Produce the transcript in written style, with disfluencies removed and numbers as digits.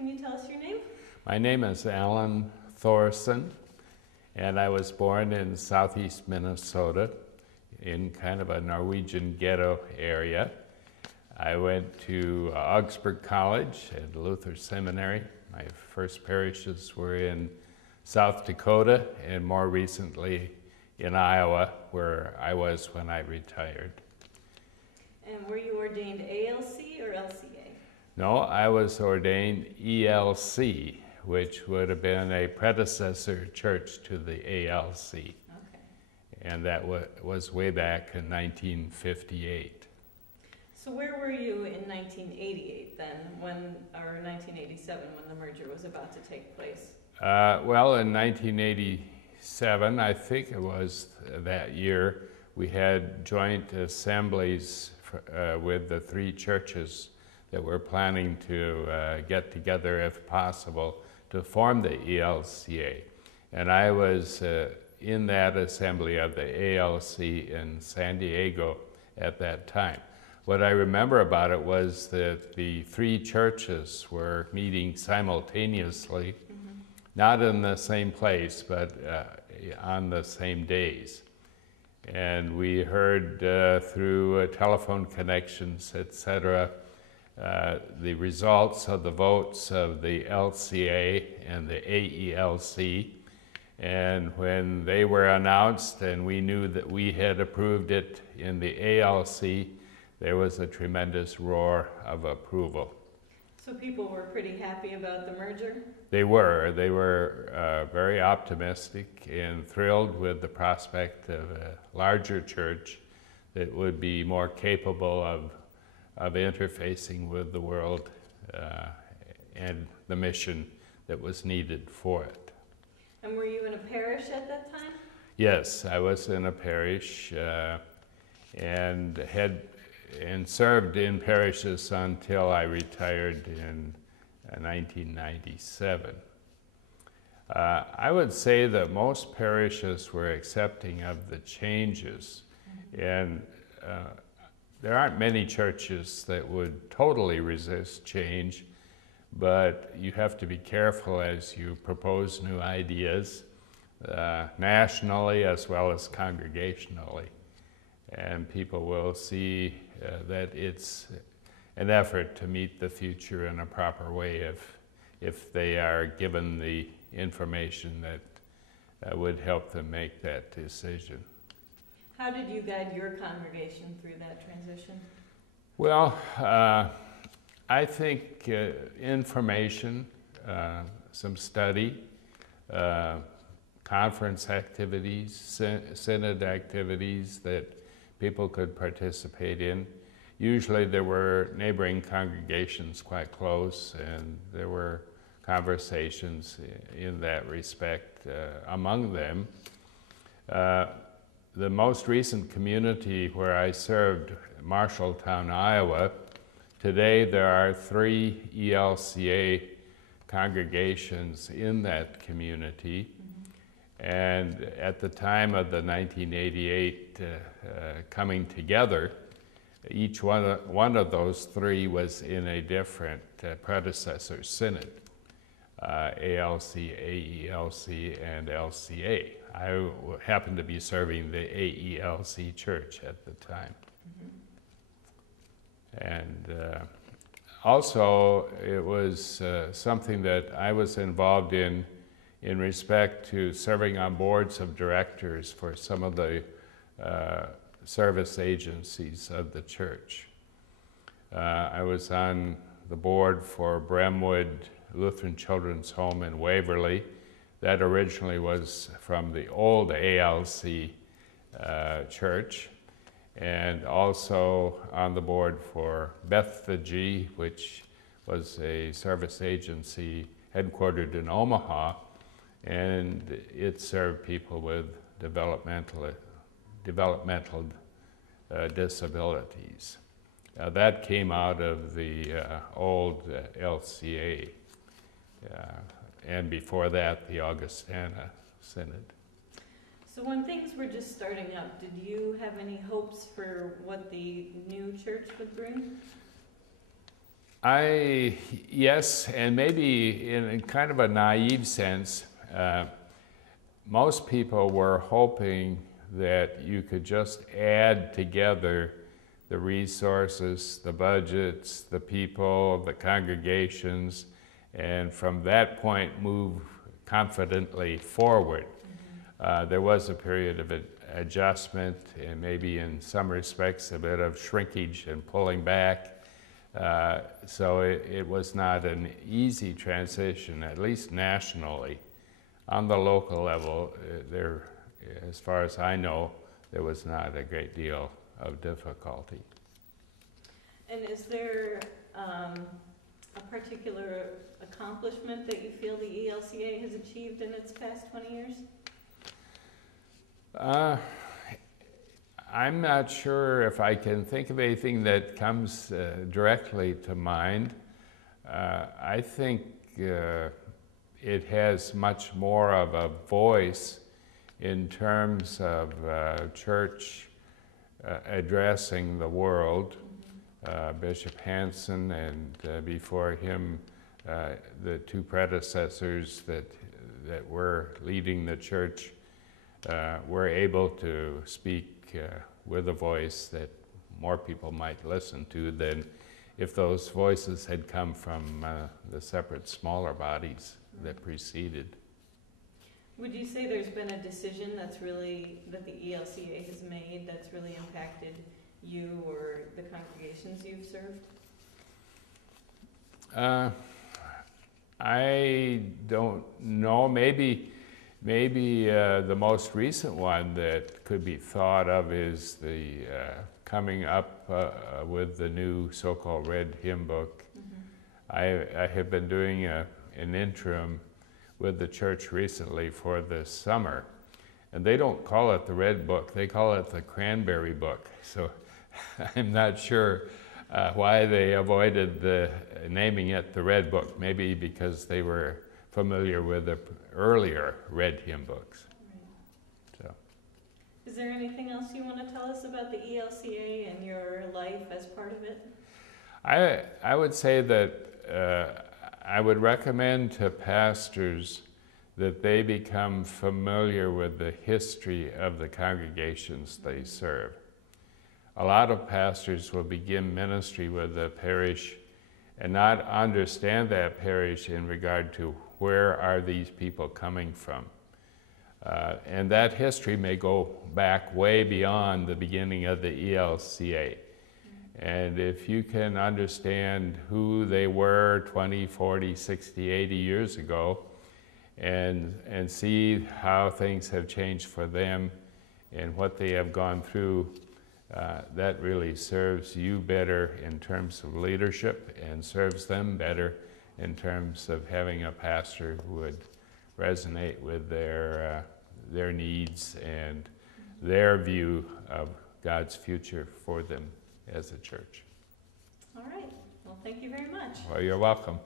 Can you tell us your name? My name is Allan Thoreson, and I was born in southeast Minnesota in kind of a Norwegian ghetto area. I went to Augsburg College and Luther Seminary. My first parishes were in South Dakota and more recently in Iowa, where I was when I retired. And were you ordained ALC or LCA? No, I was ordained ELC, which would have been a predecessor church to the ALC. Okay. And that was way back in 1958. So where were you in 1988 then, or 1987, when the merger was about to take place? Well, in 1987, I think it was that year, we had joint assemblies with the three churches that were planning to get together, if possible, to form the ELCA. And I was in that assembly of the ALC in San Diego at that time. What I remember about it was that the three churches were meeting simultaneously, not in the same place, but on the same days. And we heard through telephone connections, etc., the results of the votes of the LCA and the AELC. And when they were announced and we knew that we had approved it in the ALC, there was a tremendous roar of approval. So people were pretty happy about the merger? They were. They were very optimistic and thrilled with the prospect of a larger church that would be more capable of interfacing with the world and the mission that was needed for it. And were you in a parish at that time? Yes, I was in a parish and served in parishes until I retired in 1997. I would say that most parishes were accepting of the changes, and there aren't many churches that would totally resist change, but you have to be careful as you propose new ideas, nationally as well as congregationally. And people will see that it's an effort to meet the future in a proper way if they are given the information that would help them make that decision. How did you guide your congregation through that transition? Well, I think information, some study, conference activities, synod activities that people could participate in. Usually there were neighboring congregations quite close, and there were conversations in that respect among them. The most recent community where I served, Marshalltown, Iowa, today there are 3 ELCA congregations in that community. And at the time of the 1988 coming together, each one of those 3 was in a different predecessor synod, ALC, AELC, and LCA. I happened to be serving the AELC church at the time. And also it was something that I was involved in respect to serving on boards of directors for some of the service agencies of the church. I was on the board for Bremwood Lutheran Children's Home in Waverly. That originally was from the old ALC church, and also on the board for Bethphagy, which was a service agency headquartered in Omaha, and it served people with developmental disabilities. That came out of the old LCA, and before that, the Augustana Synod. So when things were just starting up, did you have any hopes for what the new church would bring? Yes, and maybe in kind of a naive sense, most people were hoping that you could just add together the resources, the budgets, the people, the congregations, and from that point move confidently forward. There was a period of adjustment and maybe in some respects a bit of shrinkage and pulling back. So it was not an easy transition, at least nationally. On the local level, as far as I know, there was not a great deal of difficulty. And is there a particular accomplishment that you feel the ELCA has achieved in its past 20 years? I'm not sure if I can think of anything that comes directly to mind. I think it has much more of a voice in terms of church addressing the world. Bishop Hansen and before him the two predecessors that were leading the church were able to speak with a voice that more people might listen to than if those voices had come from the separate smaller bodies that preceded. Would you say there's been a decision that the ELCA has made that's really impacted you or the congregations you've served? I don't know. Maybe the most recent one that could be thought of is the coming up with the new so-called Red Hymn Book. I have been doing an interim with the church recently for this summer, and they don't call it the Red Book, they call it the Cranberry Book. So I'm not sure why they avoided naming it the Red Book, maybe because they were familiar with the earlier Red Hymn Books. Right. So. Is there anything else you want to tell us about the ELCA and your life as part of it? I would say that I would recommend to pastors that they become familiar with the history of the congregations they serve. A lot of pastors will begin ministry with the parish and not understand that parish in regard to where are these people coming from. And that history may go back way beyond the beginning of the ELCA. And if you can understand who they were 20, 40, 60, 80 years ago and see how things have changed for them and what they have gone through, that really serves you better in terms of leadership and serves them better in terms of having a pastor who would resonate with their needs and their view of God's future for them as a church. All right. Well, thank you very much. Well, you're welcome.